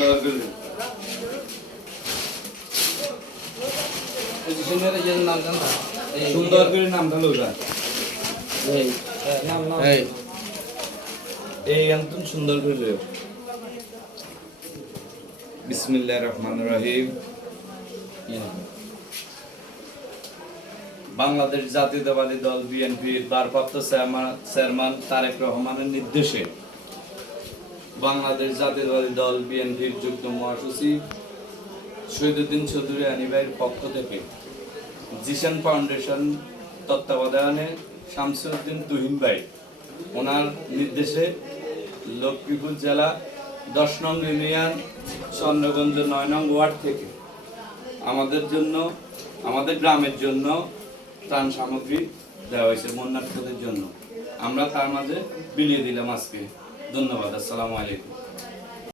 সুন্দর করে পজিশনের এই নাম জানা সুন্দর করে নামটা লোজা এই এই এই একদম সুন্দর করে লেও বিসমিল্লাহির রহমানির রহিম। বাংলাদেশ জাতীয়তাবাদী দল বিএনপির ভারপ্রাপ্ত চেয়ারম্যান তারেক রহমানের নির্দেশে বাংলাদেশ জাতীয়তাবাদী দল বিএনপির যুগ্ম মহাসচিব শহীদুদ্দিন চৌধুরী আনিভাইয়ের পক্ষ থেকে জিশান ফাউন্ডেশন তত্ত্বাবধানে শামসুদ্দিন তুহিন ভাই ওনার নির্দেশে লক্ষ্মীপুর জেলা 10 নং ইউনিয়ন চন্দ্রগঞ্জ 9 নং ওয়ার্ড থেকে আমাদের জন্য আমাদের গ্রামের জন্য ত্রাণ সামগ্রী দেওয়া হয়েছে বন্যার্থদের জন্য। আমরা তার মাঝে বিলিয়ে দিলাম আজকে। ধন্যবাদ। আসসালামু আলাইকুম।